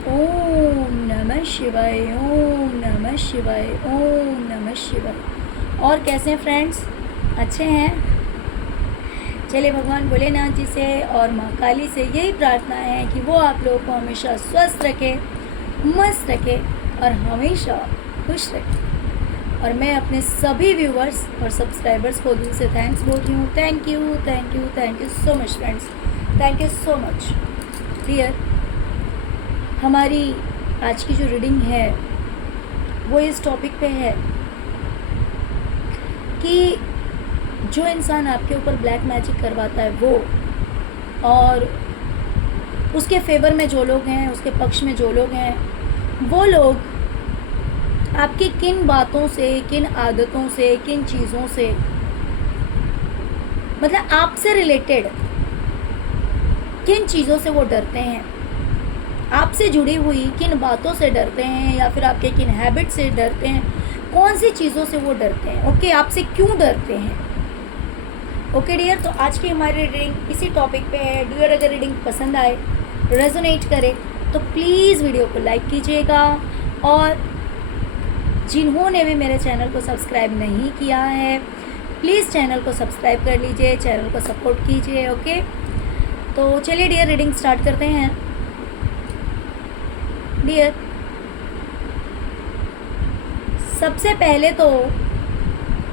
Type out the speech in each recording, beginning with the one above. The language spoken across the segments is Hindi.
ओम नमः शिवाय, ओम नमः शिवाय, ओम नमः शिवाय। और कैसे हैं फ्रेंड्स? अच्छे हैं? चलिए, भगवान भोलेनाथ जी से और माँ काली से यही प्रार्थना है कि वो आप लोगों को हमेशा स्वस्थ रखे, मस्त रखे और हमेशा खुश रखे। और मैं अपने सभी व्यूवर्स और सब्सक्राइबर्स को दिल से थैंक्स बोल रही हूँ। Thank you, thank you, thank you so much friends. Thank you so much dear. हमारी आज की जो रीडिंग है वो इस टॉपिक पे है कि जो इंसान आपके ऊपर ब्लैक मैजिक करवाता है वो, और उसके फेवर में जो लोग हैं, उसके पक्ष में जो लोग हैं, वो लोग आपकी किन बातों से, किन आदतों से, किन चीज़ों से, मतलब आपसे रिलेटेड किन चीज़ों से वो डरते हैं, आपसे जुड़ी हुई किन बातों से डरते हैं, या फिर आपके किन हैबिट से डरते हैं, कौन सी चीज़ों से वो डरते हैं। ओके, आपसे क्यों डरते हैं। ओके डियर, तो आज की हमारी रीडिंग इसी टॉपिक पे है। डियर, अगर रीडिंग पसंद आए, रेजोनेट करे, तो प्लीज़ वीडियो को लाइक कीजिएगा, और जिन्होंने भी मेरे चैनल को सब्सक्राइब नहीं किया है, प्लीज़ चैनल को सब्सक्राइब कर लीजिए, चैनल को सपोर्ट कीजिए। ओके, तो चलिए डियर, रीडिंग स्टार्ट करते हैं। डियर, सबसे पहले तो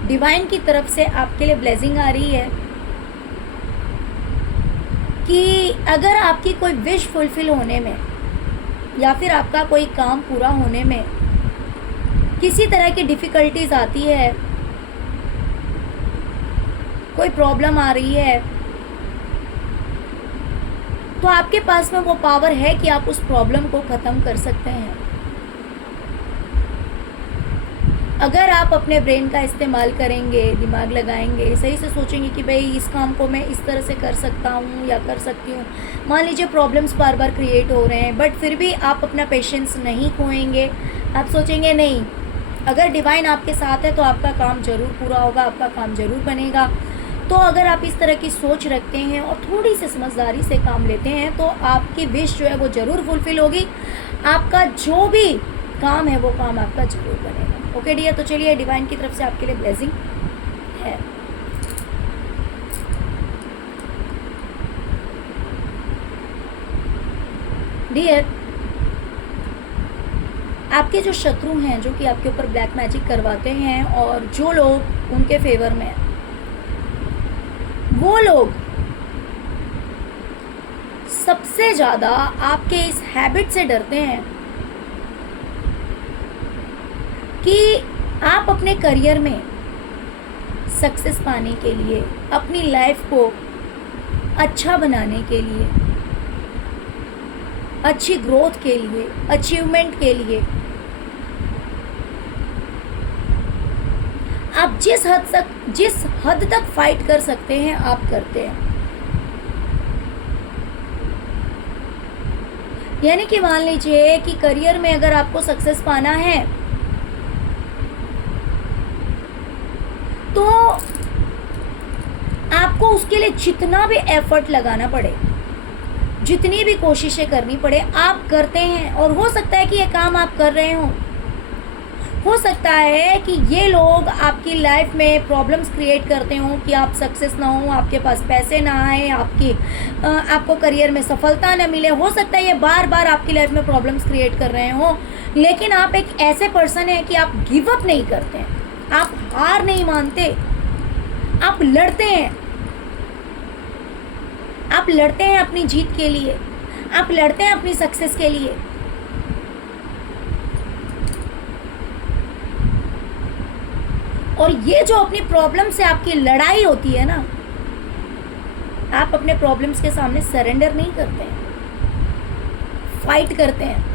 डिवाइन की तरफ से आपके लिए ब्लेसिंग आ रही है कि अगर आपकी कोई विश फुलफिल होने में, या फिर आपका कोई काम पूरा होने में किसी तरह की डिफ़िकल्टीज आती है, कोई प्रॉब्लम आ रही है, तो आपके पास में वो पावर है कि आप उस प्रॉब्लम को ख़त्म कर सकते हैं। अगर आप अपने ब्रेन का इस्तेमाल करेंगे, दिमाग लगाएंगे, सही से सोचेंगे कि भाई इस काम को मैं इस तरह से कर सकता हूँ या कर सकती हूँ। मान लीजिए प्रॉब्लम्स बार बार क्रिएट हो रहे हैं, बट फिर भी आप अपना पेशेंस नहीं खोएंगे। आप सोचेंगे नहीं, अगर डिवाइन आपके साथ है तो आपका काम ज़रूर पूरा होगा, आपका काम ज़रूर बनेगा। तो अगर आप इस तरह की सोच रखते हैं और थोड़ी सी समझदारी से काम लेते हैं, तो आपकी विश जो है वो ज़रूर फुलफ़िल होगी। आपका जो भी काम है वो काम आपका ज़रूर बनेगा। ओके डियर, तो चलिए, डिवाइन की तरफ से आपके लिए ब्लेसिंग है। डियर, आपके जो शत्रु हैं, जो कि आपके ऊपर ब्लैक मैजिक करवाते हैं, और जो लोग उनके फेवर में हैं, वो लोग सबसे ज़्यादा आपके इस हैबिट से डरते हैं कि आप अपने करियर में सक्सेस पाने के लिए, अपनी लाइफ को अच्छा बनाने के लिए, अच्छी ग्रोथ के लिए, अचीवमेंट के लिए, आप जिस हद तक फाइट कर सकते हैं आप करते हैं। यानी कि मान लीजिए कि करियर में अगर आपको सक्सेस पाना है, तो आपको उसके लिए जितना भी एफर्ट लगाना पड़े, जितनी भी कोशिशें करनी पड़े, आप करते हैं। और हो सकता है कि ये काम आप कर रहे हो सकता है कि ये लोग आपकी लाइफ में प्रॉब्लम्स क्रिएट करते हों कि आप सक्सेस ना हो, आपके पास पैसे ना आए, आपको करियर में सफलता ना मिले। हो सकता है ये बार बार आपकी लाइफ में प्रॉब्लम्स क्रिएट कर रहे हों, लेकिन आप एक ऐसे पर्सन हैं कि आप गिव अप नहीं करते हैं, आप हार नहीं मानते, आप लड़ते हैं। आप लड़ते हैं अपनी जीत के लिए, आप लड़ते हैं अपनी सक्सेस के लिए। और ये जो अपनी प्रॉब्लम से आपकी लड़ाई होती है ना, आप अपने प्रॉब्लम्स के सामने सरेंडर नहीं करते हैं, फाइट करते हैं।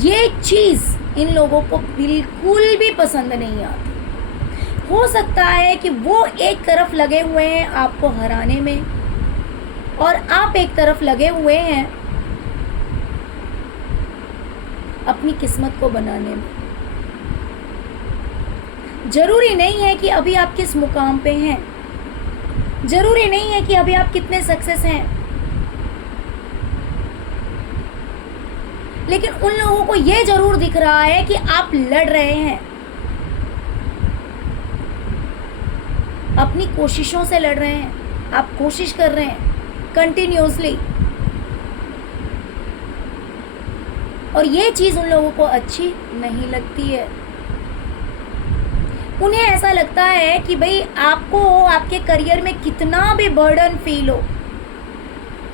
ये चीज़ इन लोगों को बिल्कुल भी पसंद नहीं आती। हो सकता है कि वो एक तरफ लगे हुए हैं आपको हराने में, और आप एक तरफ लगे हुए हैं अपनी किस्मत को बनाने में। ज़रूरी नहीं है कि अभी आप किस मुकाम पे हैं, ज़रूरी नहीं है कि अभी आप कितने सक्सेस हैं। लेकिन उन लोगों को ये जरूर दिख रहा है कि आप लड़ रहे हैं, अपनी कोशिशों से लड़ रहे हैं, आप कोशिश कर रहे हैं कंटिन्यूसली, और ये चीज़ उन लोगों को अच्छी नहीं लगती है। उन्हें ऐसा लगता है कि भाई आपको आपके करियर में कितना भी बर्डन फील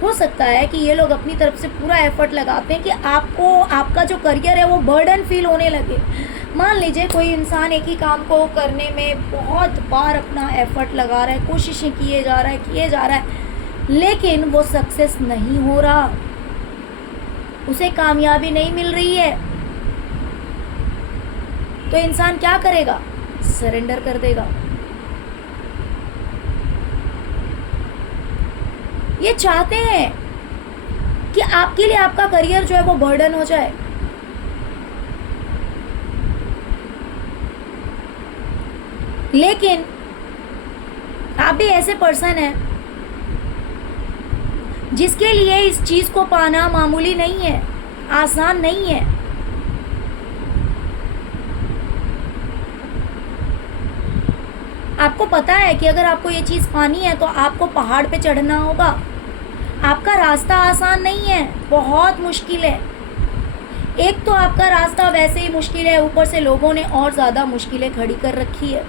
हो सकता है कि ये लोग अपनी तरफ से पूरा एफर्ट लगाते हैं कि आपको आपका जो करियर है वो बर्डन फील होने लगे। मान लीजिए कोई इंसान एक ही काम को करने में बहुत बार अपना एफर्ट लगा रहा है, कोशिशें किए जा रहा है, लेकिन वो सक्सेस नहीं हो रहा, उसे कामयाबी नहीं मिल रही है, तो इंसान क्या करेगा? सरेंडर कर देगा। ये चाहते हैं कि आपके लिए आपका करियर जो है वो बर्डन हो जाए। लेकिन आप भी ऐसे पर्सन हैं जिसके लिए इस चीज को पाना मामूली नहीं है, आसान नहीं है। आपको पता है कि अगर आपको ये चीज़ पानी है तो आपको पहाड़ पे चढ़ना होगा। आपका रास्ता आसान नहीं है, बहुत मुश्किल है। एक तो आपका रास्ता वैसे ही मुश्किल है, ऊपर से लोगों ने और ज़्यादा मुश्किलें खड़ी कर रखी है।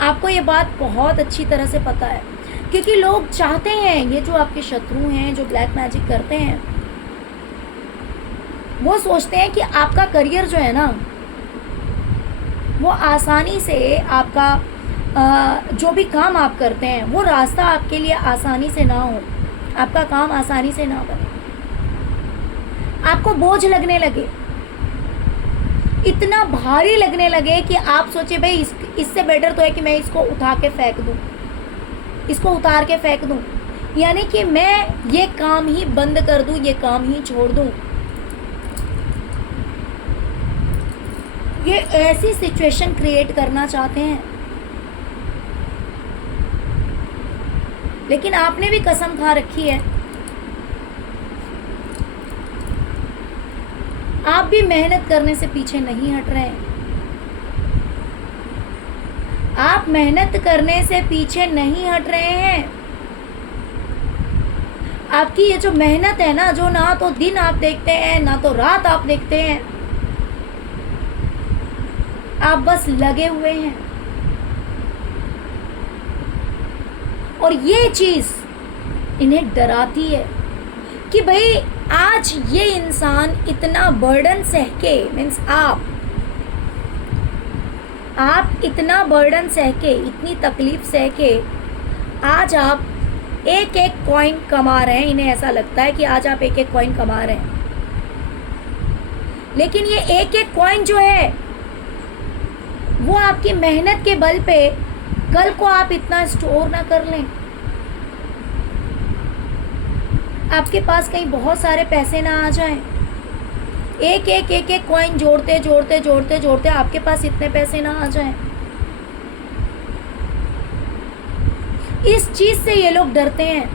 आपको ये बात बहुत अच्छी तरह से पता है, क्योंकि लोग चाहते हैं, ये जो आपके शत्रु हैं जो ब्लैक मैजिक करते हैं, वो सोचते हैं कि आपका करियर जो है ना वो आसानी से, आपका जो भी काम आप करते हैं वो रास्ता आपके लिए आसानी से ना हो, आपका काम आसानी से ना बने, आपको बोझ लगने लगे, इतना भारी लगने लगे कि आप सोचे भाई इससे बेटर तो है कि मैं इसको उठा के फेंक दूं, इसको उतार के फेंक दूं, यानी कि मैं ये काम ही बंद कर दूं, ये काम ही छोड़ दूं। ये ऐसी सिचुएशन क्रिएट करना चाहते हैं। लेकिन आपने भी कसम खा रखी है, आप भी मेहनत करने से पीछे नहीं हट रहे हैं, आप मेहनत करने से पीछे नहीं हट रहे हैं। आपकी ये जो मेहनत है ना, जो ना तो दिन आप देखते हैं ना तो रात आप देखते हैं, आप बस लगे हुए हैं। और ये चीज इन्हें डराती है कि भाई आज ये इंसान इतना बर्डन सह के, मीन्स आप इतना बर्डन सह के, इतनी तकलीफ सह के आज आप एक एक कॉइन कमा रहे हैं। इन्हें ऐसा लगता है कि आज आप एक एक कॉइन कमा रहे हैं, लेकिन ये एक एक कॉइन जो है वो आपकी मेहनत के बल पे कल को आप इतना स्टोर ना कर लें, आपके पास कहीं बहुत सारे पैसे ना आ जाएं, एक एक कॉइन जोड़ते आपके पास इतने पैसे ना आ जाएं। इस चीज से ये लोग डरते हैं।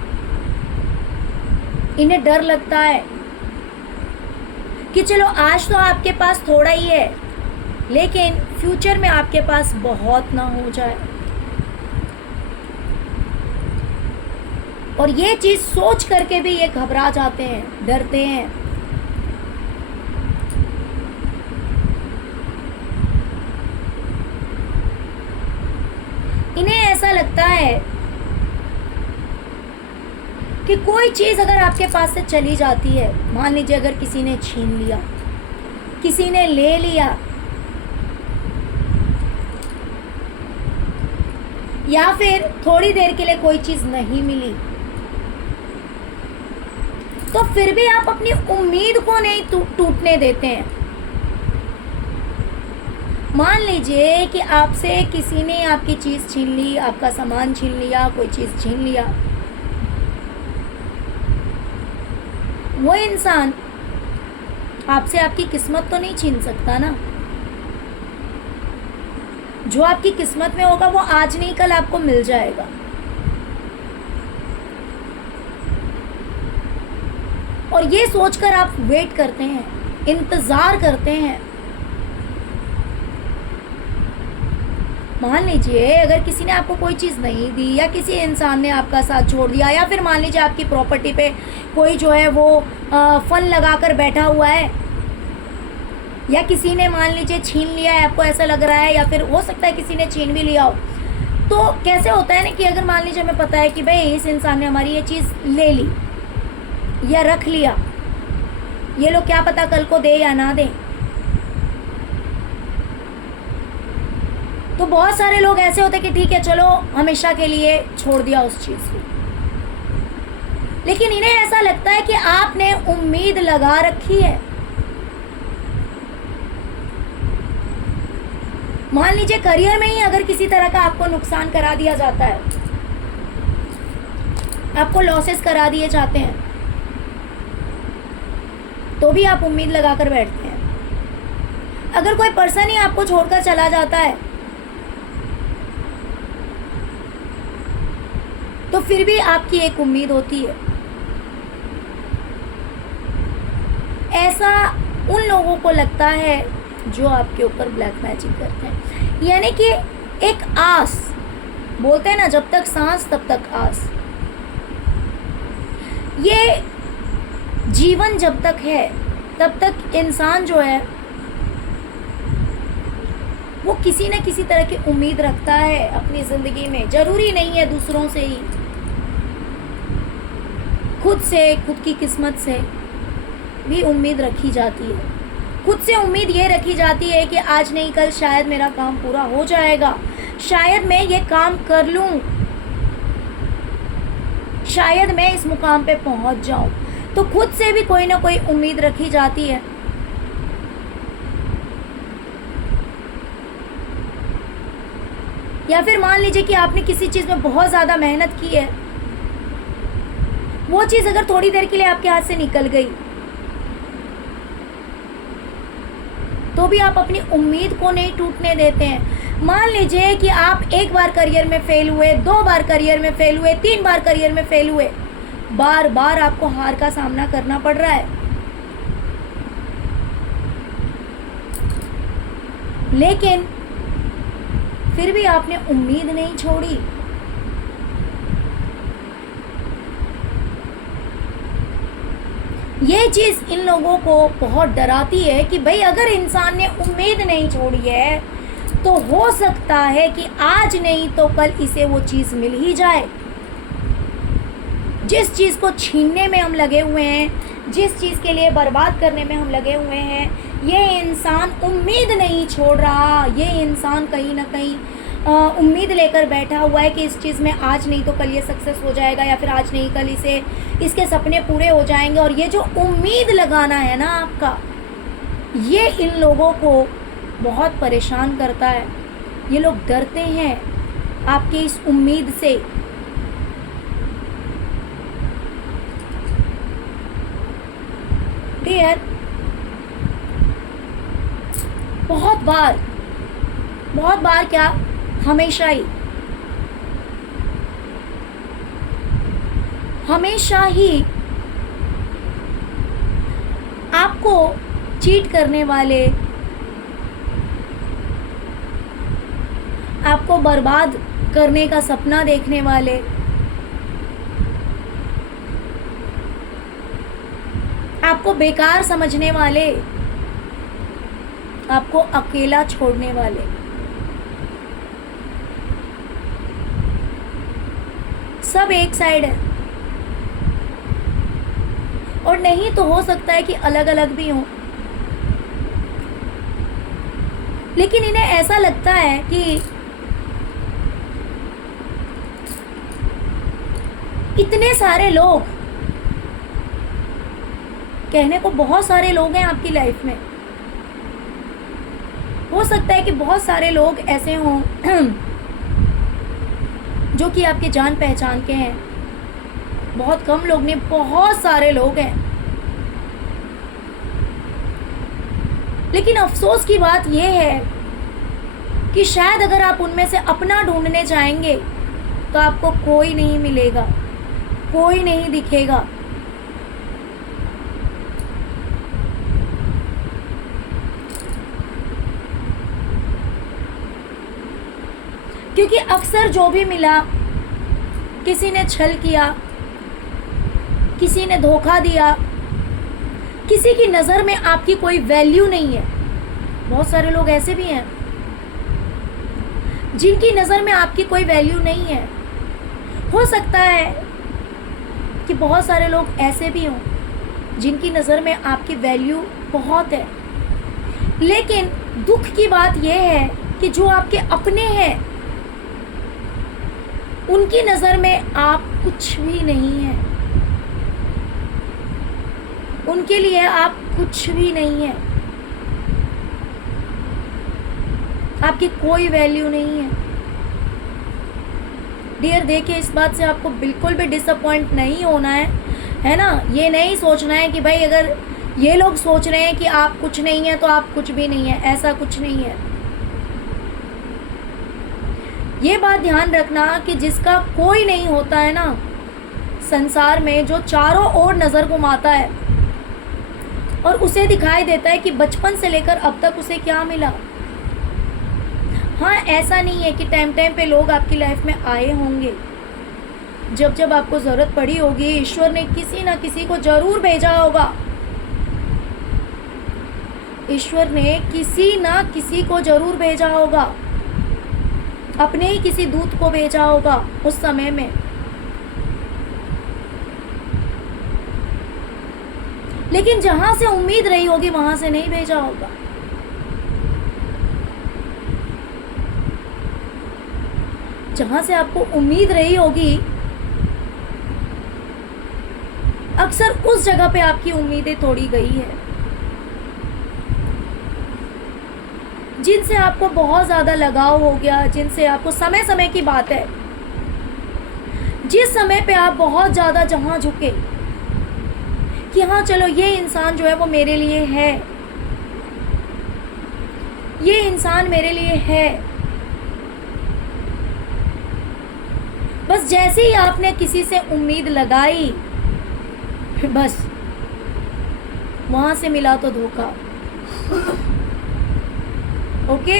इन्हें डर लगता है कि चलो आज तो आपके पास थोड़ा ही है, लेकिन फ्यूचर में आपके पास बहुत ना हो जाए। और ये चीज सोच करके भी ये घबरा जाते हैं, डरते हैं। इन्हें ऐसा लगता है कि कोई चीज अगर आपके पास से चली जाती है, मान लीजिए अगर किसी ने छीन लिया, किसी ने ले लिया, या फिर थोड़ी देर के लिए कोई चीज नहीं मिली, तो फिर भी आप अपनी उम्मीद को नहीं टूटने देते हैं। मान लीजिए कि आपसे किसी ने आपकी चीज छीन ली, आपका सामान छीन लिया, कोई चीज छीन लिया, वो इंसान आपसे आपकी किस्मत तो नहीं छीन सकता ना। जो आपकी किस्मत में होगा वो आज नहीं कल आपको मिल जाएगा। और ये सोचकर आप वेट करते हैं इंतज़ार करते हैं। मान लीजिए अगर किसी ने आपको कोई चीज़ नहीं दी, या किसी इंसान ने आपका साथ छोड़ दिया, या फिर मान लीजिए आपकी प्रॉपर्टी पे कोई जो है वो फन लगा कर बैठा हुआ है, या किसी ने मान लीजिए छीन लिया है, आपको ऐसा लग रहा है, या फिर हो सकता है किसी ने छीन भी लिया हो, तो कैसे होता है ना कि अगर मान लीजिए हमें पता है कि भाई इस इंसान ने हमारी ये चीज़ ले ली या रख लिया, ये लोग क्या पता कल को दे या ना दे, तो बहुत सारे लोग ऐसे होते कि ठीक है चलो हमेशा के लिए छोड़ दिया उस चीज़ को। लेकिन इन्हें ऐसा लगता है कि आपने उम्मीद लगा रखी है। मान लीजिए करियर में ही अगर किसी तरह का आपको नुकसान करा दिया जाता है, आपको लॉसेस करा दिए जाते हैं, तो भी आप उम्मीद लगाकर बैठते हैं। अगर कोई पर्सन ही आपको छोड़कर चला जाता है तो फिर भी आपकी एक उम्मीद होती है। ऐसा उन लोगों को लगता है जो आपके ऊपर ब्लैक मैजिक करते हैं। यानी कि एक आस, बोलते हैं ना जब तक सांस तब तक आस, ये जीवन जब तक है तब तक इंसान जो है वो किसी न किसी तरह की उम्मीद रखता है अपनी ज़िंदगी में। ज़रूरी नहीं है दूसरों से ही, खुद से, खुद की किस्मत से भी उम्मीद रखी जाती है। खुद से उम्मीद ये रखी जाती है कि आज नहीं कल शायद मेरा काम पूरा हो जाएगा, शायद मैं ये काम कर लूँ, शायद मैं इस मुकाम पे पहुँच जाऊँ। तो खुद से भी कोई ना कोई उम्मीद रखी जाती है। या फिर मान लीजिए कि आपने किसी चीज़ में बहुत ज़्यादा मेहनत की है, वो चीज़ अगर थोड़ी देर के लिए आपके हाथ से निकल गई तो भी आप अपनी उम्मीद को नहीं टूटने देते हैं। मान लीजिए कि आप एक बार करियर में फेल हुए, 2 बार करियर में फेल हुए, 3 बार करियर में फेल हुए, बार बार आपको हार का सामना करना पड़ रहा है, लेकिन फिर भी आपने उम्मीद नहीं छोड़ी। ये चीज़ इन लोगों को बहुत डराती है कि भाई अगर इंसान ने उम्मीद नहीं छोड़ी है तो हो सकता है कि आज नहीं तो कल इसे वो चीज़ मिल ही जाए। जिस चीज़ को छीनने में हम लगे हुए हैं, जिस चीज़ के लिए बर्बाद करने में हम लगे हुए हैं, ये इंसान उम्मीद नहीं छोड़ रहा। ये इंसान कहीं ना कहीं उम्मीद लेकर बैठा हुआ है कि इस चीज़ में आज नहीं तो कल ये सक्सेस हो जाएगा, या फिर आज नहीं कल इसके सपने पूरे हो जाएंगे। और ये जो उम्मीद लगाना है ना आपका, ये इन लोगों को बहुत परेशान करता है। ये लोग डरते हैं आपकी इस उम्मीद से। डियर, बहुत बार क्या, हमेशा ही आपको चीट करने वाले, आपको बर्बाद करने का सपना देखने वाले, आपको बेकार समझने वाले, आपको अकेला छोड़ने वाले, सब एक साइड है। और नहीं तो हो सकता है कि अलग अलग भी हों, लेकिन इन्हें ऐसा लगता है कि इतने सारे लोग, कहने को बहुत सारे लोग हैं आपकी लाइफ में, हो सकता है कि बहुत सारे लोग ऐसे हों जो कि आपके जान पहचान के हैं। बहुत कम लोग नहीं, बहुत सारे लोग हैं। लेकिन अफसोस की बात यह है कि शायद अगर आप उनमें से अपना ढूंढने जाएंगे तो आपको कोई नहीं मिलेगा, कोई नहीं दिखेगा। क्योंकि अक्सर जो भी मिला, किसी ने छल किया, किसी ने धोखा दिया, किसी की नज़र में आपकी कोई वैल्यू नहीं है। बहुत सारे लोग ऐसे भी हैं जिनकी नज़र में आपकी कोई वैल्यू नहीं है। हो सकता है कि बहुत सारे लोग ऐसे भी हों जिनकी नज़र में आपकी वैल्यू बहुत है, लेकिन दुख की बात यह है कि जो आपके अपने हैं उनकी नज़र में आप कुछ भी नहीं हैं, उनके लिए आप कुछ भी नहीं है, आपकी कोई वैल्यू नहीं है। डियर, देखिए, इस बात से आपको बिल्कुल भी डिसअपॉइंट नहीं होना है ना। ये नहीं सोचना है कि भाई अगर ये लोग सोच रहे हैं कि आप कुछ नहीं है तो आप कुछ भी नहीं है, ऐसा कुछ नहीं है। ये बात ध्यान रखना कि जिसका कोई नहीं होता है ना संसार में, जो चारों ओर नज़र घुमाता है और उसे दिखाई देता है कि बचपन से लेकर अब तक उसे क्या मिला। हाँ, ऐसा नहीं है कि टाइम टाइम पे लोग आपकी लाइफ में आए होंगे, जब जब आपको ज़रूरत पड़ी होगी ईश्वर ने किसी ना किसी को ज़रूर भेजा होगा। ईश्वर ने किसी ना किसी को ज़रूर भेजा होगा, अपने ही किसी दूत को भेजा होगा उस समय में। लेकिन जहां से उम्मीद रही होगी वहां से नहीं भेजा होगा। जहां से आपको उम्मीद रही होगी अक्सर उस जगह पे आपकी उम्मीदें तोड़ी गई है। जिनसे आपको बहुत ज़्यादा लगाव हो गया, जिनसे आपको समय समय की बात है, जिस समय पे आप बहुत ज़्यादा जहां झुके कि हाँ चलो ये इंसान जो है वो मेरे लिए है, ये इंसान मेरे लिए है। बस जैसे ही आपने किसी से उम्मीद लगाई, बस वहां से मिला तो धोखा। ओके,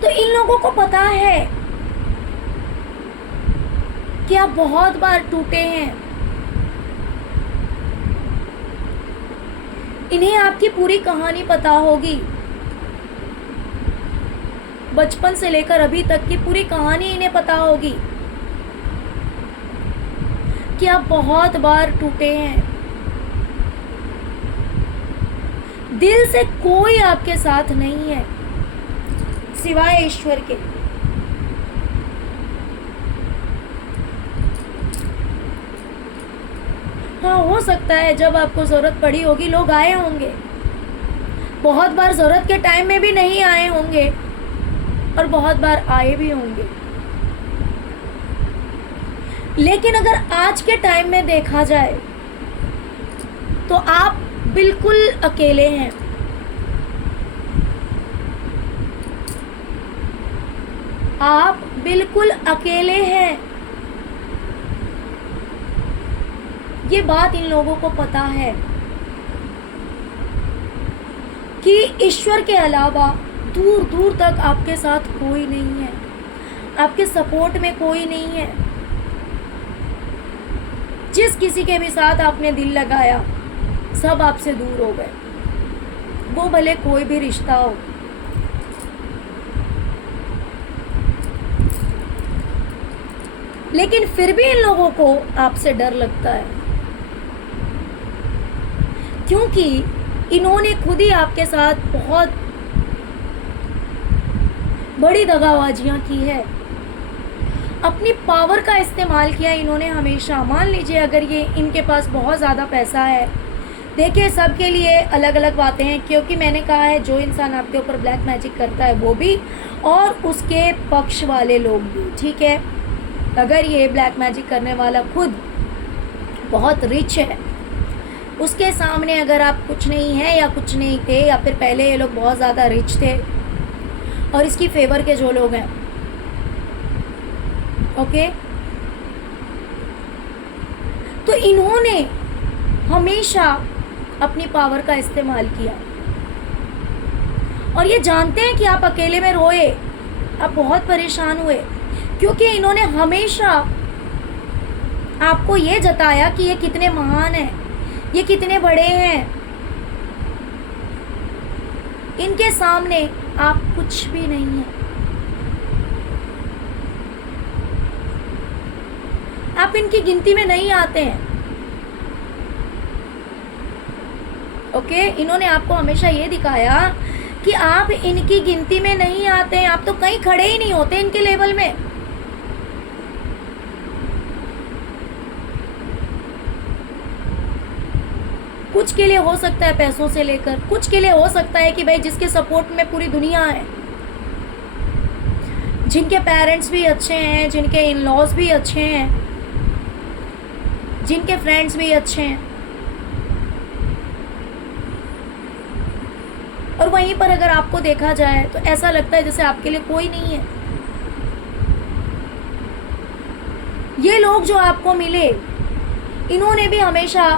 तो इन लोगों को पता है कि आप बहुत बार टूटे हैं। इन्हें आपकी पूरी कहानी पता होगी, बचपन से लेकर अभी तक की पूरी कहानी इन्हें पता होगी कि आप बहुत बार टूटे हैं। दिल से कोई आपके साथ नहीं है सिवाय ईश्वर के। हाँ, हो सकता है जब आपको ज़रूरत पड़ी होगी लोग आए होंगे, बहुत बार ज़रूरत के टाइम में भी नहीं आए होंगे और बहुत बार आए भी होंगे। लेकिन अगर आज के टाइम में देखा जाए तो आप बिल्कुल अकेले हैं। आप बिल्कुल अकेले हैं। ये बात इन लोगों को पता है कि ईश्वर के अलावा दूर दूर तक आपके साथ कोई नहीं है, आपके सपोर्ट में कोई नहीं है। जिस किसी के भी साथ आपने दिल लगाया सब आपसे दूर हो गए, वो भले कोई भी रिश्ता हो। लेकिन फिर भी इन लोगों को आपसे डर लगता है, क्योंकि इन्होंने खुद ही आपके साथ बहुत बड़ी दगाबाजियां की है, अपनी पावर का इस्तेमाल किया इन्होंने हमेशा। मान लीजिए अगर ये इनके पास बहुत ज़्यादा पैसा है, देखिए सबके लिए अलग अलग बातें हैं, क्योंकि मैंने कहा है जो इंसान आपके ऊपर ब्लैक मैजिक करता है वो भी और उसके पक्ष वाले लोग भी, ठीक है। अगर ये ब्लैक मैजिक करने वाला खुद बहुत रिच है, उसके सामने अगर आप कुछ नहीं है या कुछ नहीं थे, या फिर पहले ये लोग बहुत ज़्यादा रिच थे और इसकी फेवर के जो लोग हैं, ओके, तो इन्होंने हमेशा अपनी पावर का इस्तेमाल किया और ये जानते हैं कि आप अकेले में रोए आप बहुत परेशान हुए, क्योंकि इन्होंने हमेशा आपको ये जताया कि ये कितने महान हैं, ये कितने बड़े हैं। इनके सामने आप कुछ भी नहीं हैं। आप इनकी गिनती में नहीं आते हैं। ओके, इन्होंने आपको हमेशा ये दिखाया कि आप इनकी गिनती में नहीं आते हैं, आप तो कहीं खड़े ही नहीं होते इनके लेवल में। कुछ के लिए हो सकता है पैसों से लेकर, कुछ के लिए हो सकता है कि भाई जिसके सपोर्ट में पूरी दुनिया है, जिनके पेरेंट्स भी अच्छे हैं, जिनके इन लॉज भी अच्छे हैं, जिनके फ्रेंड्स भी अच्छे हैं। और वहीं पर अगर आपको देखा जाए तो ऐसा लगता है जैसे आपके लिए कोई नहीं है। ये लोग जो आपको मिले, इन्होंने भी हमेशा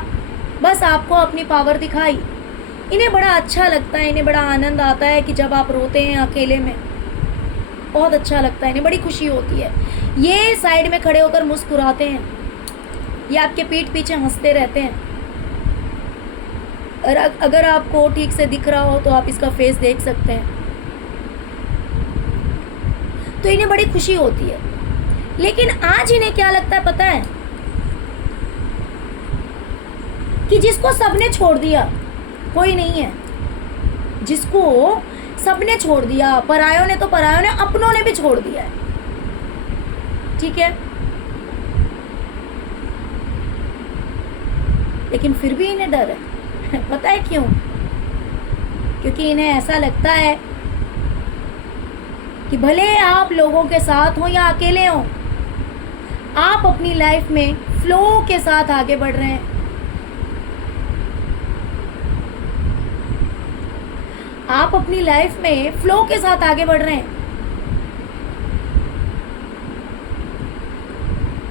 बस आपको अपनी पावर दिखाई। इन्हें बड़ा अच्छा लगता है, इन्हें बड़ा आनंद आता है कि जब आप रोते हैं अकेले में, बहुत अच्छा लगता है, इन्हें बड़ी खुशी होती है। ये साइड में खड़े होकर मुस्कुराते हैं, ये आपके पीठ पीछे हंसते रहते हैं। और अगर आपको ठीक से दिख रहा हो तो आप इसका फेस देख सकते हैं। तो इन्हें बड़ी खुशी होती है। लेकिन आज इन्हें क्या लगता है पता है? कि जिसको सबने छोड़ दिया कोई नहीं है, जिसको सबने छोड़ दिया, परायों ने तो परायों ने, अपनों ने भी छोड़ दिया है। ठीक है, लेकिन फिर भी इन्हें डर है। पता है क्यों? क्योंकि इन्हें ऐसा लगता है कि भले आप लोगों के साथ हो या अकेले हो, आप अपनी लाइफ में फ्लो के साथ आगे बढ़ रहे हैं। आप अपनी लाइफ में फ्लो के साथ आगे बढ़ रहे हैं,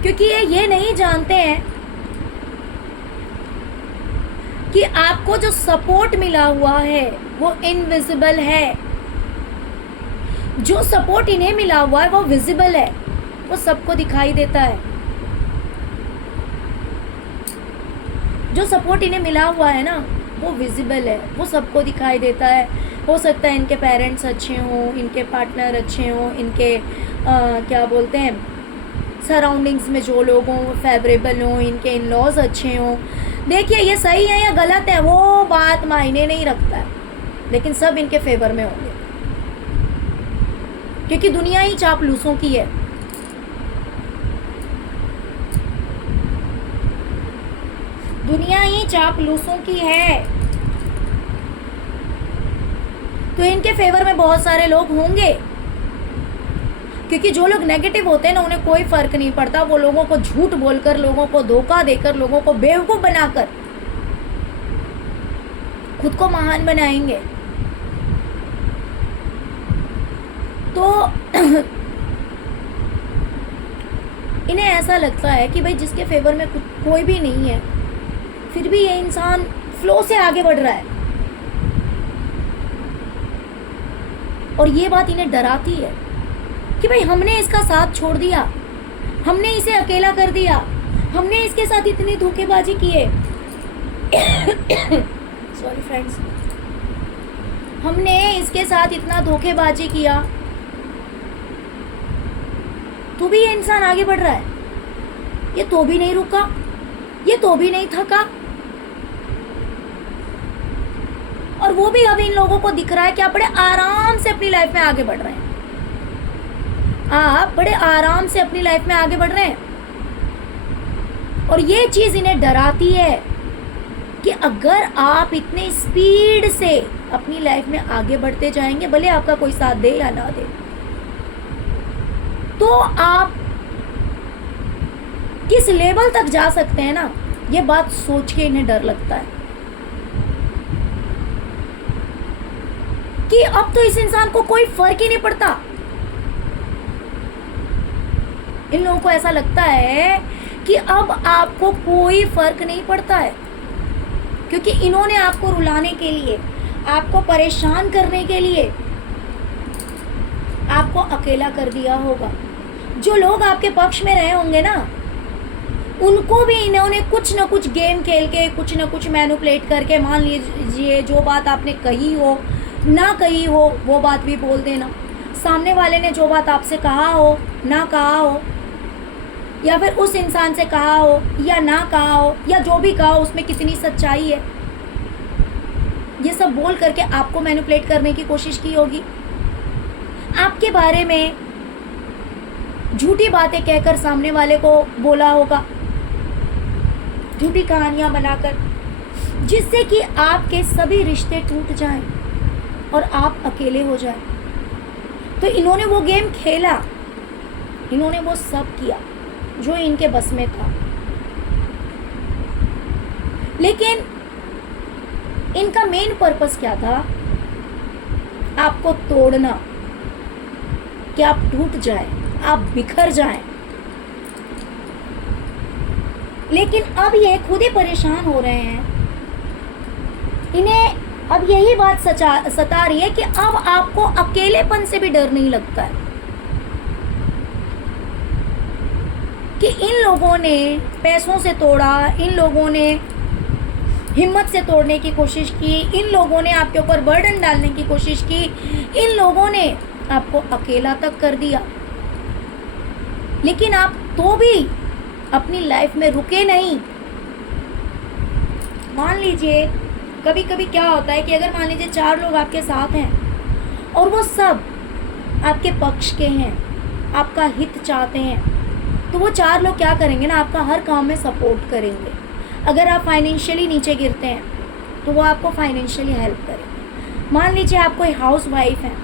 क्योंकि ये नहीं जानते हैं कि आपको जो सपोर्ट मिला हुआ है वो इनविजिबल है। जो सपोर्ट इन्हें मिला हुआ है वो विजिबल है, वो सबको दिखाई देता है। जो सपोर्ट इन्हें मिला हुआ है ना, वो विजिबल है, वो सबको दिखाई देता है। हो सकता है इनके पेरेंट्स अच्छे हों, इनके पार्टनर अच्छे हों, इनके क्या बोलते हैं, सराउंडिंग्स में जो लोग हों वो फेवरेबल हों, इनके इन लॉज अच्छे हों। देखिए, ये सही है या गलत है वो बात मायने नहीं रखता है, लेकिन सब इनके फेवर में होंगे, क्योंकि दुनिया ही चापलूसों की है। दुनिया ही चापलूसों की है। तो इनके फेवर में बहुत सारे लोग होंगे, क्योंकि जो लोग नेगेटिव होते हैं ना, उन्हें कोई फर्क नहीं पड़ता। वो लोगों को झूठ बोलकर, लोगों को धोखा देकर, लोगों को बेवकूफ बनाकर खुद को महान बनाएंगे। तो इन्हें ऐसा लगता है कि भाई जिसके फेवर में कोई भी नहीं है, फिर भी ये इंसान फ्लो से आगे बढ़ रहा है। और ये बात इन्हें डराती है कि भाई हमने इसका साथ छोड़ दिया, हमने इसे अकेला कर दिया, हमने इसके साथ इतनी धोखेबाजी की है। सॉरी फ्रेंड्स, हमने इसके साथ इतना धोखेबाजी किया, तो भी ये इंसान आगे बढ़ रहा है। ये तो भी नहीं रुका, ये तो भी नहीं थका। और वो भी अब इन लोगों को दिख रहा है कि आप बड़े आराम से अपनी लाइफ में आगे बढ़ रहे हैं। आप बड़े आराम से अपनी लाइफ में आगे बढ़ रहे हैं। और ये चीज़ इन्हें डराती है कि अगर आप इतने स्पीड से अपनी लाइफ में आगे बढ़ते जाएंगे, भले आपका कोई साथ दे या ना दे, तो आप किस लेवल तक जा सकते हैं ना, ये बात सोच के इन्हें डर लगता है कि अब तो इस इंसान को कोई फर्क ही नहीं पड़ता। इन लोगों को ऐसा लगता है कि अब आपको कोई फर्क नहीं पड़ता है, क्योंकि इन्होंने आपको रुलाने के लिए, आपको परेशान करने के लिए, आपको अकेला कर दिया होगा। जो लोग आपके पक्ष में रहे होंगे ना, उनको भी इन्होंने कुछ ना कुछ गेम खेल के, कुछ ना कुछ मैनिपुलेट करके, मान लीजिए जो बात आपने कही हो ना कही हो वो बात भी बोल देना, सामने वाले ने जो बात आपसे कहा हो ना कहा हो, या फिर उस इंसान से कहा हो या ना कहा हो, या जो भी कहा हो उसमें कितनी सच्चाई है, ये सब बोल करके आपको मैनिपुलेट करने की कोशिश की होगी। आपके बारे में झूठी बातें कहकर सामने वाले को बोला होगा, झूठी कहानियां बनाकर, जिससे कि आपके सभी रिश्ते टूट जाएं और आप अकेले हो जाएं। तो इन्होंने वो गेम खेला, इन्होंने वो सब किया जो इनके बस में था, लेकिन इनका मेन पर्पस क्या था? आपको तोड़ना, कि आप टूट जाएं, आप बिखर जाएं। लेकिन अब ये खुद ही परेशान हो रहे हैं, इन्हें अब यही बात सता रही है कि अब आपको अकेलेपन से भी डर नहीं लगता है कि इन लोगों ने पैसों से तोड़ा, इन लोगों ने हिम्मत से तोड़ने की कोशिश की, इन लोगों ने आपके ऊपर बर्डन डालने की कोशिश की, इन लोगों ने आपको अकेला तक कर दिया। लेकिन आप तो भी अपनी लाइफ में रुके नहीं। मान लीजिए कभी कभी क्या होता है कि अगर मान लीजिए 4 लोग आपके साथ हैं और वो सब आपके पक्ष के हैं, आपका हित चाहते हैं, तो वो 4 लोग क्या करेंगे ना, आपका हर काम में सपोर्ट करेंगे। अगर आप फाइनेंशियली नीचे गिरते हैं तो वो आपको फाइनेंशियली हेल्प करेंगे। मान लीजिए आप कोई हाउस वाइफ हैं,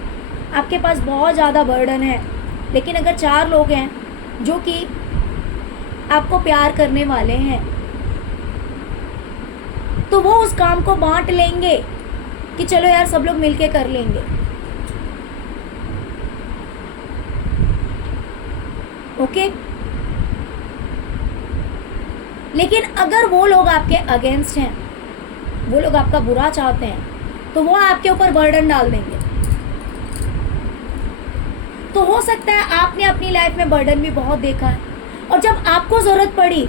आपके पास बहुत ज़्यादा बर्डन है, लेकिन अगर 4 लोग हैं जो कि आपको प्यार करने वाले हैं, तो वो उस काम को बांट लेंगे कि चलो यार सब लोग मिलके कर लेंगे। ओके? लेकिन अगर वो लोग आपके अगेंस्ट हैं, वो लोग आपका बुरा चाहते हैं, तो वो आपके ऊपर बर्डन डाल देंगे। तो हो सकता है आपने अपनी लाइफ में बर्डन भी बहुत देखा है, और जब आपको ज़रूरत पड़ी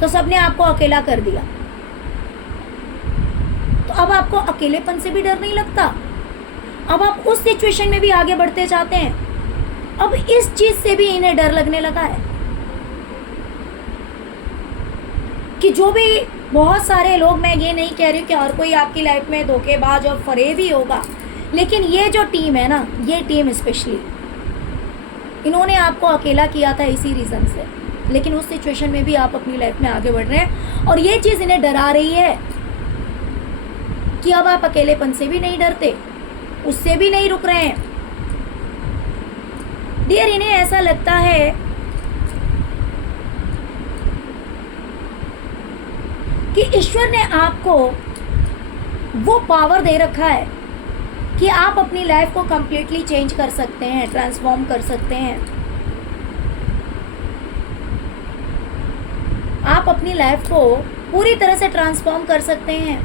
तो सबने आपको अकेला कर दिया। तो अब आपको अकेलेपन से भी डर नहीं लगता, अब आप उस सिचुएशन में भी आगे बढ़ते जाते हैं। अब इस चीज़ से भी इन्हें डर लगने लगा है कि जो भी बहुत सारे लोग, मैं ये नहीं कह रही हूँ कि हर कोई आपकी लाइफ में धोखेबाज और फरेबी होगा, लेकिन ये जो टीम है ना, ये टीम स्पेशली, इन्होंने आपको अकेला किया था इसी रीज़न से। लेकिन उस सिचुएशन में भी आप अपनी लाइफ में आगे बढ़ रहे हैं, और ये चीज़ इन्हें डरा रही है कि अब आप अकेलेपन से भी नहीं डरते, उससे भी नहीं रुक रहे हैं। डियर, इन्हें ऐसा लगता है कि ईश्वर ने आपको वो पावर दे रखा है कि आप अपनी लाइफ को कंप्लीटली चेंज कर सकते हैं, ट्रांसफॉर्म कर सकते हैं। आप अपनी लाइफ को पूरी तरह से ट्रांसफॉर्म कर सकते हैं।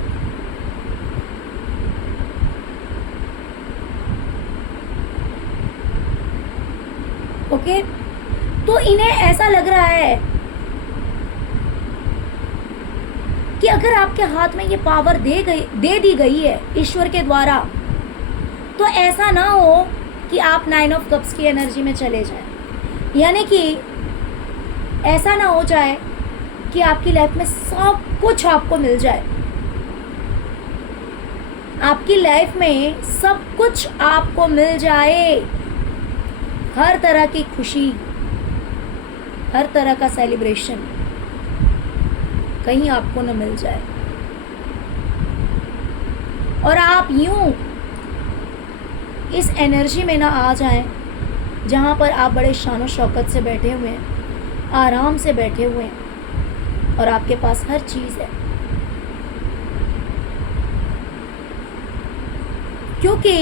ओके? तो इन्हें ऐसा लग रहा है कि अगर आपके हाथ में ये पावर दे दी गई है ईश्वर के द्वारा, तो ऐसा ना हो कि आप 9 ऑफ कप्स की एनर्जी में चले जाएं। यानी कि ऐसा ना हो जाए कि आपकी लाइफ में सब कुछ आपको मिल जाए, आपकी लाइफ में सब कुछ आपको मिल जाए, हर तरह की खुशी, हर तरह का सेलिब्रेशन कहीं आपको न मिल जाए, और आप यूं इस एनर्जी में ना आ जाएं जहाँ पर आप बड़े शानो शौकत से बैठे हुए हैं, आराम से बैठे हुए हैं, और आपके पास हर चीज़ है। क्योंकि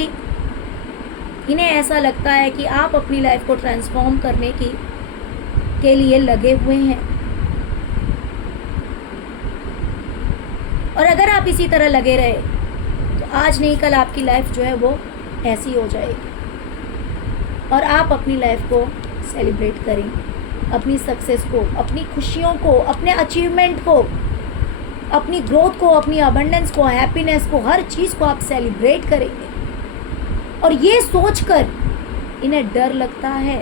इन्हें ऐसा लगता है कि आप अपनी लाइफ को ट्रांसफॉर्म करने के लिए लगे हुए हैं, और अगर आप इसी तरह लगे रहे तो आज नहीं कल आपकी लाइफ जो है वो ऐसी हो जाएगी। और आप अपनी लाइफ को सेलिब्रेट करेंगे, अपनी सक्सेस को, अपनी खुशियों को, अपने अचीवमेंट को, अपनी ग्रोथ को, अपनी अबंडेंस को, हैप्पीनेस को, हर चीज़ को आप सेलिब्रेट करेंगे। और ये सोचकर इन्हें डर लगता है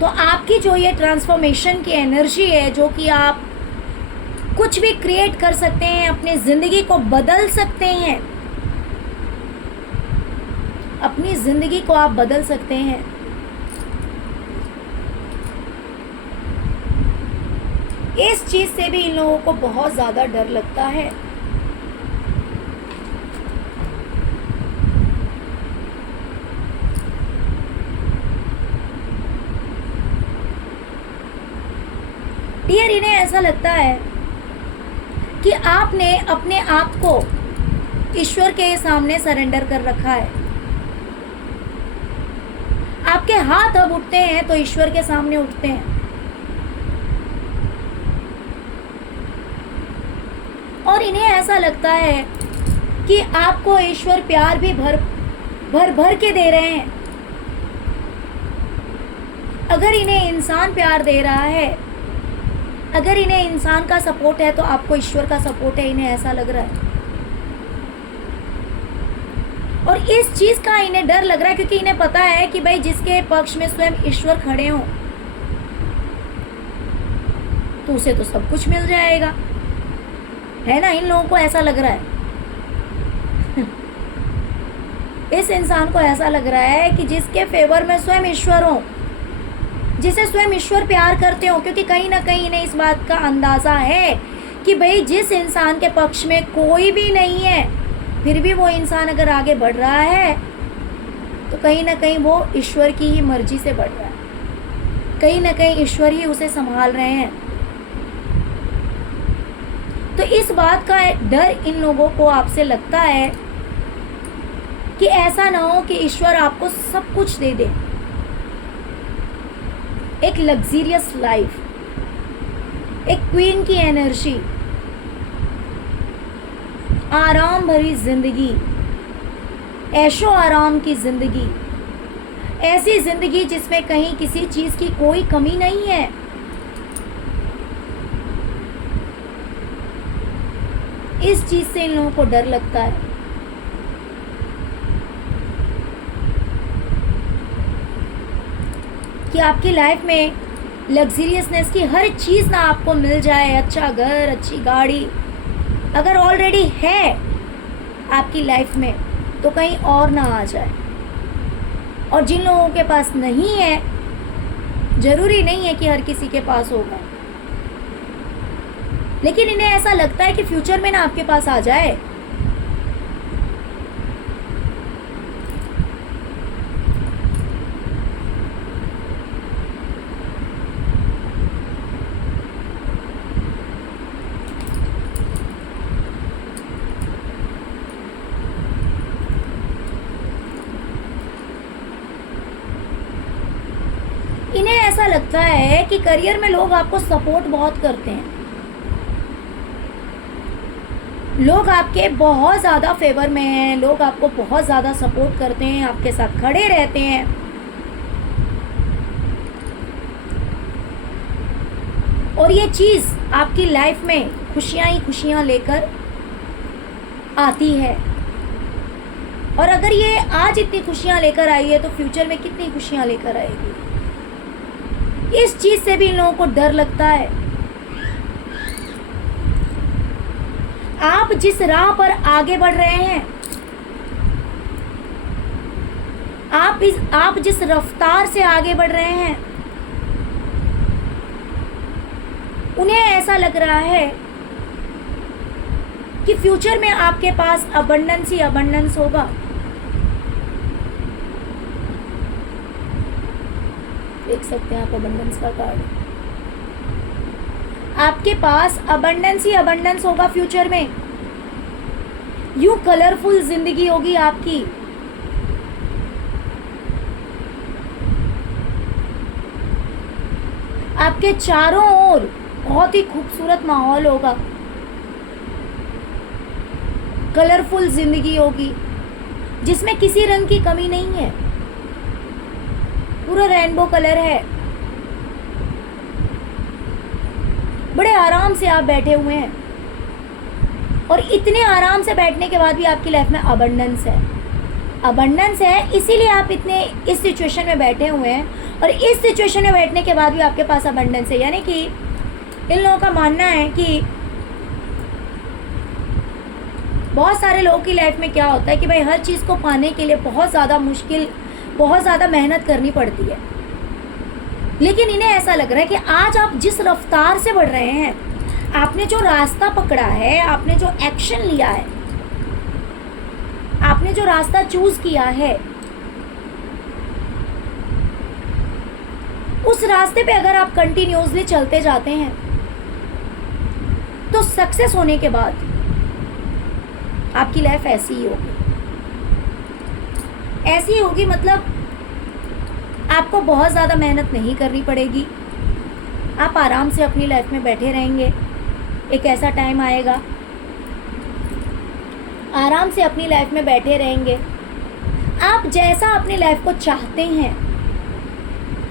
तो आपकी जो ये ट्रांसफॉर्मेशन की एनर्जी है, जो कि आप कुछ भी क्रिएट कर सकते हैं, अपनी ज़िंदगी को बदल सकते हैं, अपनी ज़िंदगी को आप बदल सकते हैं। इस चीज़ से भी इन लोगों को बहुत ज़्यादा डर लगता है। डियर, इन्हें ऐसा लगता है कि आपने अपने आप को ईश्वर के सामने सरेंडर कर रखा है। आपके हाथ अब उठते हैं तो ईश्वर के सामने उठते हैं। और इन्हें ऐसा लगता है कि आपको ईश्वर प्यार भी भर भर के दे रहे हैं। अगर इन्हें इंसान प्यार दे रहा है, अगर इन्हें इंसान का सपोर्ट है, तो आपको ईश्वर का सपोर्ट है, इन्हें ऐसा लग रहा है। और इस चीज़ का इन्हें डर लग रहा है, क्योंकि इन्हें पता है कि भाई जिसके पक्ष में स्वयं ईश्वर खड़े हों तो उसे तो सब कुछ मिल जाएगा, है ना। इन लोगों को ऐसा लग रहा है इस इंसान को ऐसा लग रहा है कि जिसके फेवर में स्वयं ईश्वर हो, जिसे स्वयं ईश्वर प्यार करते हो, क्योंकि कहीं ना कहीं इन्हें इस बात का अंदाज़ा है कि भाई जिस इंसान के पक्ष में कोई भी नहीं है, फिर भी वो इंसान अगर आगे बढ़ रहा है तो कहीं ना कहीं वो ईश्वर की ही मर्जी से बढ़ रहा है, कहीं ना कहीं ईश्वर ही उसे संभाल रहे हैं। तो इस बात का डर इन लोगों को आपसे लगता है कि ऐसा ना हो कि ईश्वर आपको सब कुछ दे दे, एक लग्जरियस लाइफ, एक क्वीन की एनर्जी, आराम भरी जिंदगी, ऐशो आराम की जिंदगी, ऐसी जिंदगी जिसमें कहीं किसी चीज की कोई कमी नहीं है। इस चीज से इन लोगों को डर लगता है। कि आपकी लाइफ में लग्जरियसनेस की हर चीज़ ना आपको मिल जाए, अच्छा घर, अच्छी गाड़ी, अगर ऑलरेडी है आपकी लाइफ में तो कहीं और ना आ जाए। और जिन लोगों के पास नहीं है, ज़रूरी नहीं है कि हर किसी के पास होगा, लेकिन इन्हें ऐसा लगता है कि फ्यूचर में ना आपके पास आ जाए। इन्हें ऐसा लगता है कि करियर में लोग आपको सपोर्ट बहुत करते हैं, लोग आपके बहुत ज़्यादा फेवर में हैं, लोग आपको बहुत ज़्यादा सपोर्ट करते हैं, आपके साथ खड़े रहते हैं। और ये चीज़ आपकी लाइफ में खुशियाँ ही खुशियाँ लेकर आती है। और अगर ये आज इतनी खुशियाँ लेकर आई है तो फ्यूचर में कितनी खुशियाँ लेकर आएगी। इस चीज़ से भी इन लोगों को डर लगता है। आप जिस राह पर आगे बढ़ रहे हैं, आप जिस रफ्तार से आगे बढ़ रहे हैं, उन्हें ऐसा लग रहा है कि फ्यूचर में आपके पास अबंडेंस ही अबंडेंस होगा। देख सकते हैं आप अबंडेंस का कार्ड, आपके पास अबंडेंस ही अबंडेंस होगा फ्यूचर में। यूं कलरफुल जिंदगी होगी आपकी। आपके चारों ओर बहुत ही खूबसूरत माहौल होगा। कलरफुल जिंदगी होगी जिसमें किसी रंग की कमी नहीं है, पूरा रेनबो कलर है। बड़े आराम से आप बैठे हुए हैं और इतने आराम से बैठने के बाद भी आपकी लाइफ में अबंडेंस है। अबंडेंस है इसीलिए आप इतने इस सिचुएशन में बैठे हुए हैं, और इस सिचुएशन में बैठने के बाद भी आपके पास अबंडेंस है। यानी कि इन लोगों का मानना है कि बहुत सारे लोगों की लाइफ में क्या होता है कि भाई हर चीज़ को पाने के लिए बहुत ज़्यादा मुश्किल, बहुत ज़्यादा मेहनत करनी पड़ती है। लेकिन इन्हें ऐसा लग रहा है कि आज आप जिस रफ्तार से बढ़ रहे हैं, आपने जो रास्ता पकड़ा है, आपने जो एक्शन लिया है, आपने जो रास्ता चूज किया है, उस रास्ते पे अगर आप कंटिन्यूअसली चलते जाते हैं तो सक्सेस होने के बाद आपकी लाइफ ऐसी ही होगी। ऐसी होगी मतलब आपको बहुत ज़्यादा मेहनत नहीं करनी पड़ेगी, आप आराम से अपनी लाइफ में बैठे रहेंगे। एक ऐसा टाइम आएगा, आराम से अपनी लाइफ में बैठे रहेंगे। आप जैसा अपनी लाइफ को चाहते हैं,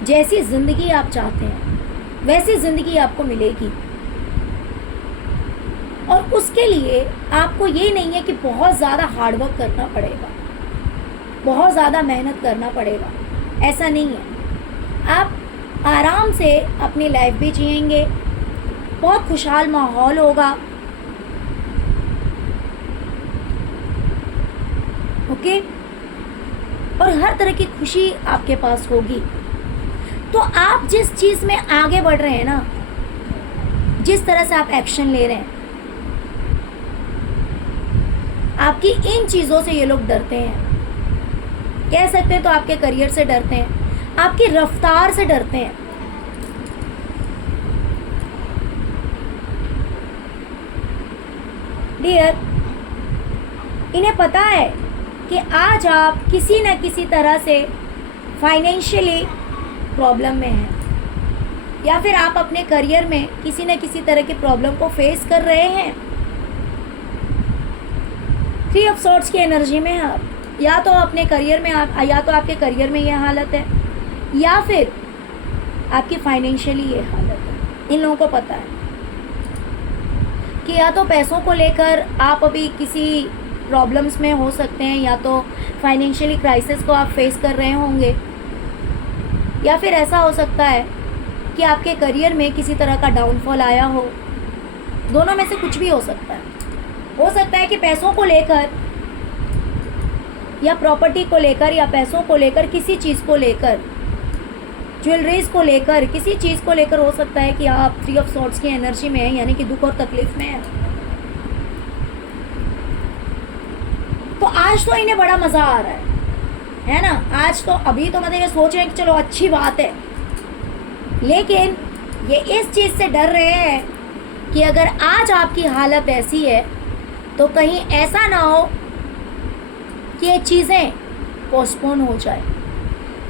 जैसी ज़िंदगी आप चाहते हैं, वैसी ज़िंदगी आपको मिलेगी। और उसके लिए आपको ये नहीं है कि बहुत ज़्यादा हार्डवर्क करना पड़ेगा, बहुत ज़्यादा मेहनत करना पड़ेगा, ऐसा नहीं है। आप आराम से अपनी लाइफ भी जिएंगे, बहुत खुशहाल माहौल होगा। ओके, और हर तरह की खुशी आपके पास होगी। तो आप जिस चीज़ में आगे बढ़ रहे हैं ना, जिस तरह से आप एक्शन ले रहे हैं, आपकी इन चीज़ों से ये लोग डरते हैं। कह सकते हैं तो आपके करियर से डरते हैं, आपकी रफ्तार से डरते हैं। डियर, इन्हें पता है कि आज आप किसी न किसी तरह से फाइनेंशियली प्रॉब्लम में हैं, या फिर आप अपने करियर में किसी न किसी तरह की प्रॉब्लम को फेस कर रहे हैं। 3 ऑफ सॉर्ड्स की एनर्जी में हैं आप। या तो अपने करियर में या तो आपके करियर में ये हालत है, या फिर आपकी फाइनेंशियली ये हालत है। इन लोगों को पता है कि या तो पैसों को लेकर आप अभी किसी प्रॉब्लम्स में हो सकते हैं, या तो फाइनेंशियली क्राइसिस को आप फेस कर रहे होंगे, या फिर ऐसा हो सकता है कि आपके करियर में किसी तरह का डाउनफॉल आया हो। दोनों में से कुछ भी हो सकता है। हो सकता है कि पैसों को लेकर या प्रॉपर्टी को लेकर या पैसों को लेकर, किसी चीज़ को लेकर, ज्वेलरीज को लेकर, किसी चीज़ को लेकर हो सकता है कि आप 3 ऑफ सॉर्ड्स की एनर्जी में हैं, यानी कि दुख और तकलीफ में हैं। तो आज तो इन्हें बड़ा मज़ा आ रहा है ना। आज तो अभी तो मतलब ये सोच रहे हैं कि चलो अच्छी बात है, लेकिन ये इस चीज़ से डर रहे हैं कि अगर आज आपकी हालत ऐसी है तो कहीं ऐसा ना हो कि ये चीज़ें पोस्टपोन हो जाए,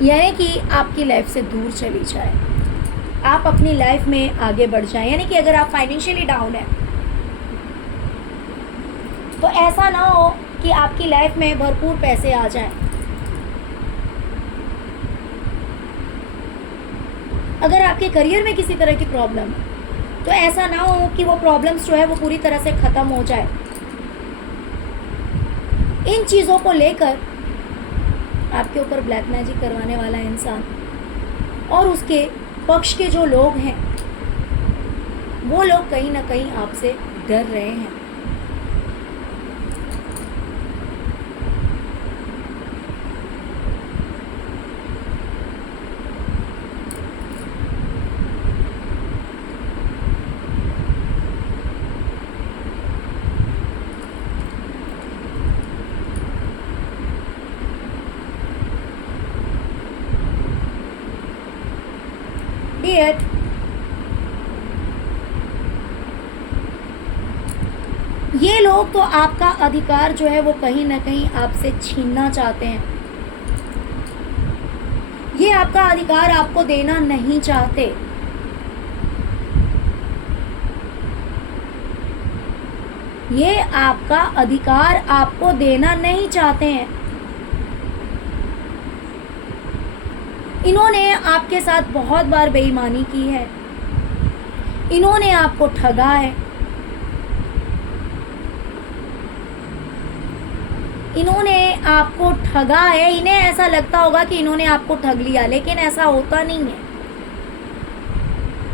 यानी कि आपकी लाइफ से दूर चली जाए, आप अपनी लाइफ में आगे बढ़ जाएं। यानी कि अगर आप फाइनेंशियली डाउन हैं तो ऐसा ना हो कि आपकी लाइफ में भरपूर पैसे आ जाएं। अगर आपके करियर में किसी तरह की प्रॉब्लम है तो ऐसा ना हो कि वो प्रॉब्लम्स जो है वो पूरी तरह से ख़त्म हो जाए। इन चीज़ों को लेकर आपके ऊपर ब्लैक मैजिक करवाने वाला इंसान और उसके पक्ष के जो लोग हैं, वो लोग कहीं ना कहीं आपसे डर रहे हैं। डियर, ये लोग तो आपका अधिकार जो है वो कहीं ना कहीं आपसे छीनना चाहते हैं। ये आपका अधिकार आपको देना नहीं चाहते। ये आपका अधिकार आपको देना नहीं चाहते हैं। इन्होंने आपके साथ बहुत बार बेईमानी की है, इन्होंने आपको ठगा है, इन्होंने आपको ठगा है। इन्हें ऐसा लगता होगा कि इन्होंने आपको ठग लिया, लेकिन ऐसा होता नहीं है।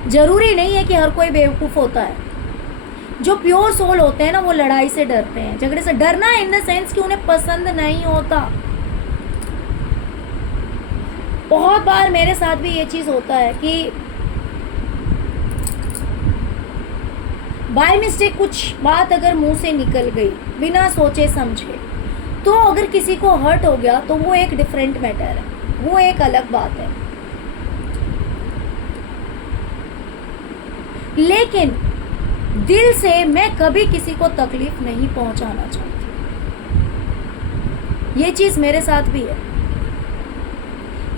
जरूरी नहीं है कि हर कोई बेवकूफ़ होता है। जो प्योर सोल होते हैं ना, वो लड़ाई से डरते हैं, झगड़े से। डरना इन द सेंस कि उन्हें पसंद नहीं होता। बहुत बार मेरे साथ भी ये चीज़ होता है कि बाय मिस्टेक कुछ बात अगर मुंह से निकल गई बिना सोचे समझे, तो अगर किसी को हर्ट हो गया तो वो एक डिफरेंट मैटर है, वो एक अलग बात है। लेकिन दिल से मैं कभी किसी को तकलीफ नहीं पहुंचाना चाहती। ये चीज़ मेरे साथ भी है।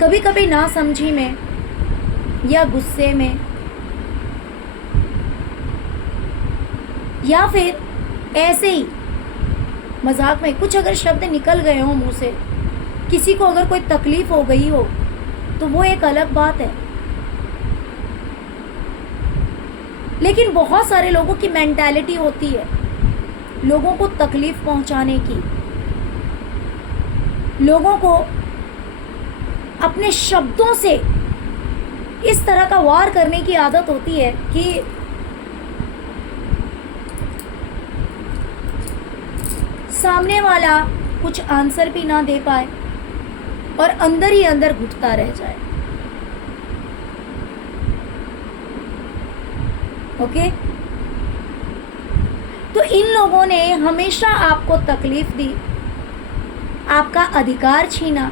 कभी कभी नासमझी में या गुस्से में या फिर ऐसे ही मजाक में कुछ अगर शब्द निकल गए हों मुंह से, किसी को अगर कोई तकलीफ हो गई हो, तो वो एक अलग बात है। लेकिन बहुत सारे लोगों की मेंटालिटी होती है लोगों को तकलीफ पहुंचाने की, लोगों को अपने शब्दों से इस तरह का वार करने की आदत होती है कि सामने वाला कुछ आंसर भी ना दे पाए और अंदर ही अंदर घुटता रह जाए। ओके? तो इन लोगों ने हमेशा आपको तकलीफ दी, आपका अधिकार छीना,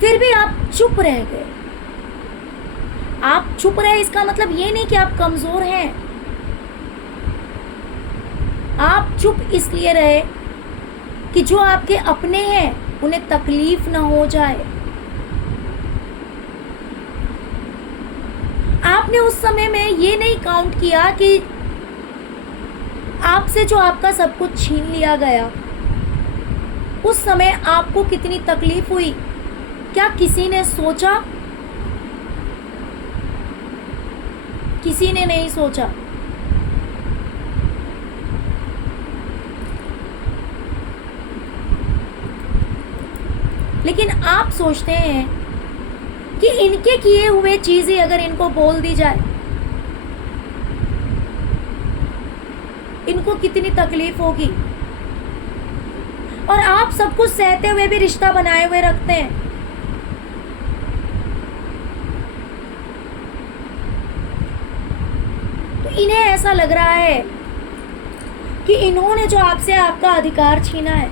फिर भी आप चुप रह गए। आप चुप रहे इसका मतलब ये नहीं कि आप कमजोर हैं। आप चुप इसलिए रहे कि जो आपके अपने हैं उन्हें तकलीफ ना हो जाए। आपने उस समय में ये नहीं काउंट किया कि आपसे जो आपका सब कुछ छीन लिया गया, उस समय आपको कितनी तकलीफ हुई। क्या किसी ने सोचा? किसी ने नहीं सोचा। लेकिन आप सोचते हैं कि इनके किए हुए चीजें अगर इनको बोल दी जाए, इनको कितनी तकलीफ होगी। और आप सब कुछ सहते हुए भी रिश्ता बनाए हुए रखते हैं। तो इन्हें ऐसा लग रहा है कि इन्होंने जो आपसे आपका अधिकार छीना है,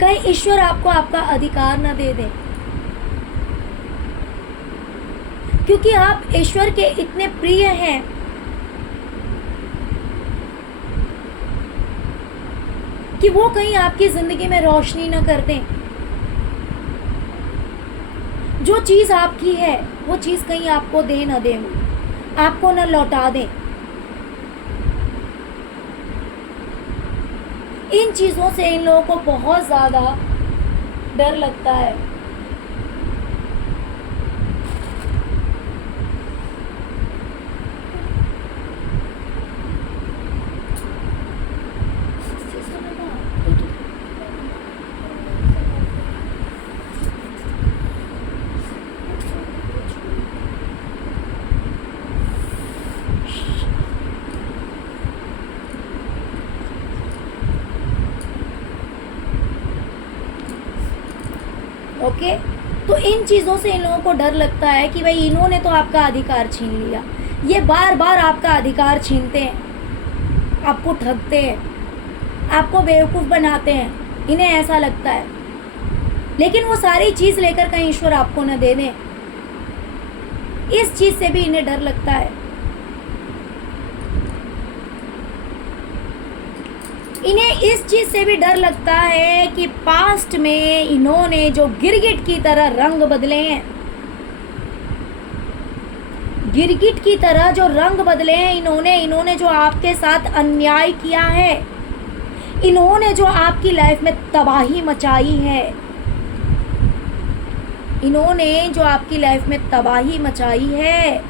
कहीं ईश्वर आपको आपका अधिकार न दे दे, क्योंकि आप ईश्वर के इतने प्रिय हैं कि वो कहीं आपकी जिंदगी में रोशनी न कर दें। जो चीज आपकी है वो चीज कहीं आपको दे न दें, आपको न लौटा दें। इन चीजों से इन लोगों को बहुत ज्यादा डर लगता है। ओके? तो इन चीज़ों से इन लोगों को डर लगता है कि भाई इन्होंने तो आपका अधिकार छीन लिया। ये बार बार आपका अधिकार छीनते हैं, आपको ठगते हैं, आपको बेवकूफ़ बनाते हैं। इन्हें ऐसा लगता है, लेकिन वो सारी चीज़ लेकर कहीं ईश्वर आपको न दे दें, इस चीज़ से भी इन्हें डर लगता है। इन्हें इस चीज से भी डर लगता है कि पास्ट में इन्होंने जो गिरगिट की तरह रंग बदले हैं, गिरगिट की तरह जो रंग बदले हैं इन्होंने जो आपके साथ अन्याय किया है, इन्होंने जो आपकी लाइफ में तबाही मचाई है, इन्होंने जो आपकी लाइफ में तबाही मचाई है,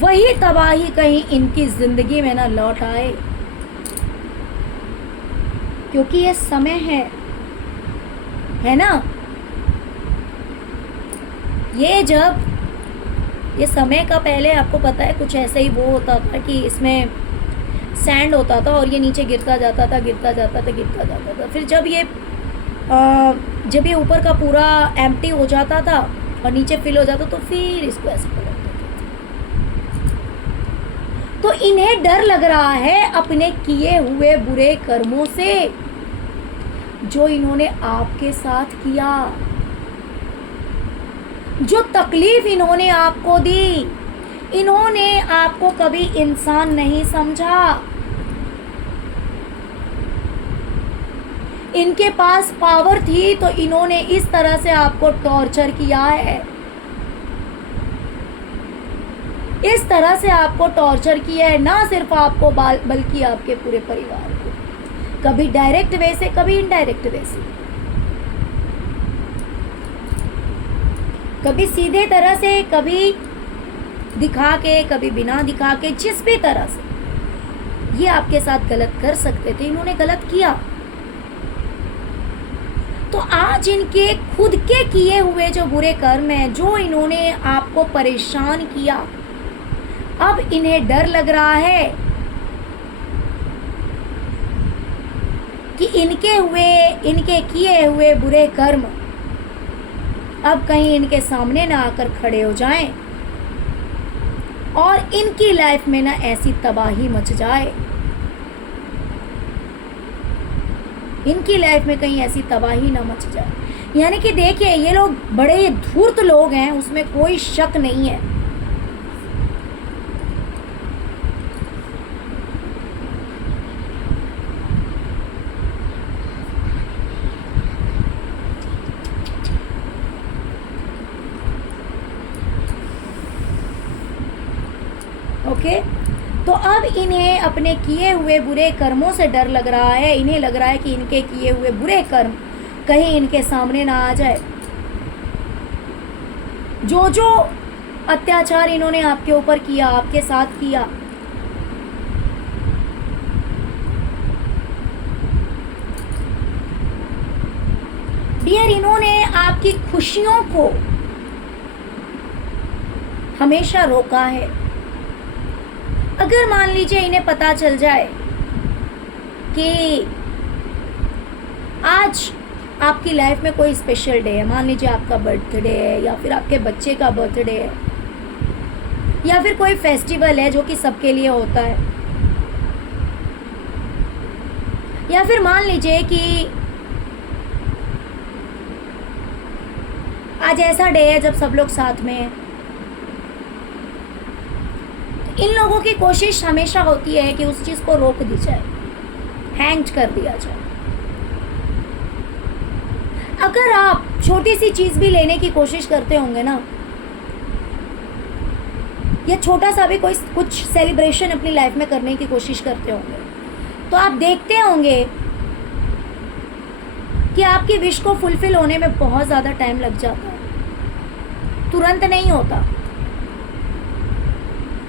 वही तबाही कहीं इनकी जिंदगी में ना लौट आए, क्योंकि ये समय है ना। ये समय का पहले आपको पता है कुछ ऐसे ही वो होता था कि इसमें सैंड होता था और ये नीचे गिरता जाता था। फिर जब ये ऊपर का पूरा एम्प्टी हो जाता था और नीचे फिल हो जाता तो फिर इसको ऐसे पलटते थे। तो इन्हें डर लग रहा है अपने किए हुए बुरे कर्मों से, जो इन्होंने आपके साथ किया, जो तकलीफ इन्होंने आपको दी। इन्होंने आपको कभी इंसान नहीं समझा। इनके पास पावर थी तो इन्होंने इस तरह से आपको टॉर्चर किया है, इस तरह से आपको टॉर्चर किया है, ना सिर्फ आपको बल्कि आपके पूरे परिवार को, कभी डायरेक्ट वे से, कभी इनडायरेक्ट वे से, कभी सीधे तरह से, कभी दिखा के, कभी बिना दिखा के, जिस भी तरह से ये आपके साथ गलत कर सकते थे, इन्होंने गलत किया। तो आज इनके खुद के किए हुए जो बुरे कर्म हैं, जो इन्होंने आपको परेशान किया, अब इन्हें डर लग रहा है कि इनके किए हुए बुरे कर्म अब कहीं इनके सामने ना आकर खड़े हो जाएं और इनकी लाइफ में ना ऐसी तबाही मच जाए, इनकी लाइफ में कहीं ऐसी तबाही ना मच जाए। यानी कि देखिए, ये लोग बड़े धूर्त लोग हैं, उसमें कोई शक नहीं है। ओके, तो अब इन्हें अपने किए हुए बुरे कर्मों से डर लग रहा है। इन्हें लग रहा है कि इनके किए हुए बुरे कर्म कहीं इनके सामने ना आ जाए। जो जो अत्याचार इन्होंने आपके ऊपर किया, आपके साथ किया, डियर, इन्होंने आपकी खुशियों को हमेशा रोका है। अगर मान लीजिए इन्हें पता चल जाए कि आज आपकी लाइफ में कोई स्पेशल डे है, मान लीजिए आपका बर्थडे है या फिर आपके बच्चे का बर्थडे है या फिर कोई फेस्टिवल है जो कि सबके लिए होता है, या फिर मान लीजिए कि आज ऐसा डे है जब सब लोग साथ में हैं, इन लोगों की कोशिश हमेशा होती है कि उस चीज़ को रोक दी जाए, हैंग कर दिया जाए। अगर आप छोटी सी चीज़ भी लेने की कोशिश करते होंगे ना, या छोटा सा भी कोई कुछ सेलिब्रेशन अपनी लाइफ में करने की कोशिश करते होंगे, तो आप देखते होंगे कि आपकी विश को फुलफिल होने में बहुत ज़्यादा टाइम लग जाता है, तुरंत नहीं होता,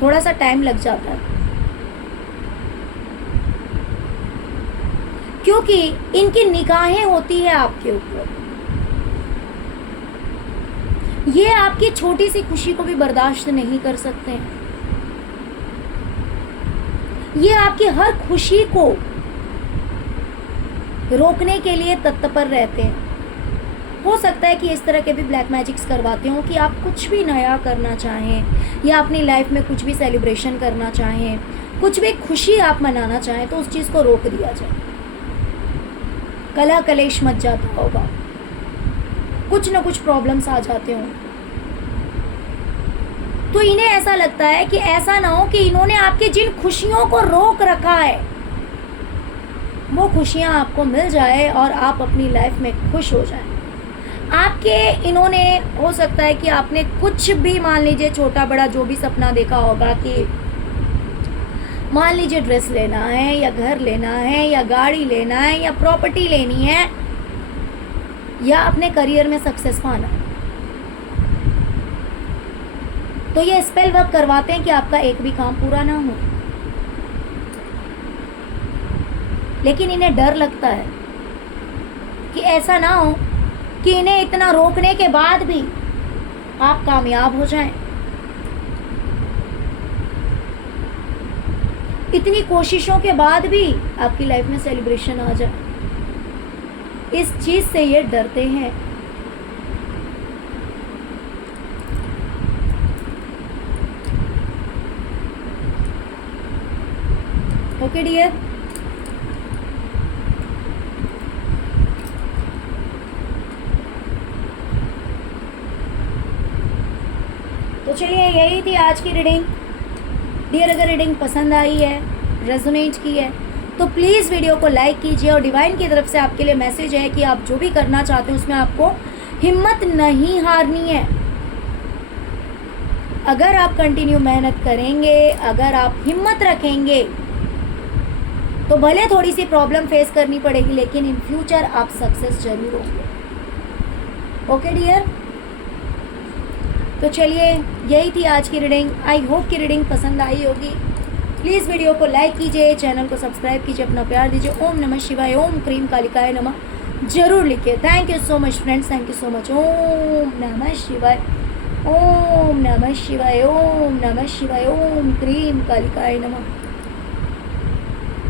थोड़ा सा टाइम लग जाता है, क्योंकि इनकी निगाहें होती है आपके ऊपर। ये आपकी छोटी सी खुशी को भी बर्दाश्त नहीं कर सकते हैं। ये आपकी हर खुशी को रोकने के लिए तत्पर रहते हैं। हो सकता है कि इस तरह के भी ब्लैक मैजिक्स करवाते हो कि आप कुछ भी नया करना चाहें या अपनी लाइफ में कुछ भी सेलिब्रेशन करना चाहें, कुछ भी खुशी आप मनाना चाहें, तो उस चीज़ को रोक दिया जाए, कलह कलेश मच जाता होगा, कुछ ना कुछ प्रॉब्लम्स आ जाते हों। तो इन्हें ऐसा लगता है कि ऐसा ना हो कि इन्होंने आपकी जिन खुशियों को रोक रखा है वो खुशियाँ आपको मिल जाए और आप अपनी लाइफ में खुश हो जाएं। आपके इन्होंने, हो सकता है कि आपने कुछ भी, मान लीजिए छोटा बड़ा जो भी सपना देखा होगा कि मान लीजिए ड्रेस लेना है या घर लेना है या गाड़ी लेना है या प्रॉपर्टी लेनी है या अपने करियर में सक्सेस पाना है, तो ये स्पेल वर्क करवाते हैं कि आपका एक भी काम पूरा ना हो। लेकिन इन्हें डर लगता है कि ऐसा ना हो कि इन्हें इतना रोकने के बाद भी आप कामयाब हो जाएं, इतनी कोशिशों के बाद भी आपकी लाइफ में सेलिब्रेशन आ जाए। इस चीज से ये डरते हैं। ओके डियर, तो चलिए यही थी आज की रीडिंग। डियर, अगर रीडिंग पसंद आई है, रेजोनेट की है, तो प्लीज़ वीडियो को लाइक कीजिए। और डिवाइन की तरफ से आपके लिए मैसेज है कि आप जो भी करना चाहते हैं उसमें आपको हिम्मत नहीं हारनी है। अगर आप कंटिन्यू मेहनत करेंगे, अगर आप हिम्मत रखेंगे, तो भले थोड़ी सी प्रॉब्लम फेस करनी पड़ेगी, लेकिन इन फ्यूचर आप सक्सेस जरूर होंगे। ओके डियर, तो चलिए यही थी आज की रीडिंग। आई होप कि रीडिंग पसंद आई होगी। प्लीज़ वीडियो को लाइक कीजिए, चैनल को सब्सक्राइब कीजिए, अपना प्यार दीजिए। ओम नमः शिवाय, ओम क्रीम कालिकाय नमः जरूर लिखिए। Thank you so much friends, thank you so much. ओम नमः शिवाय, ओम नमः शिवाय, ओम नमः शिवाय, ओम क्रीम कालिकाय नमः।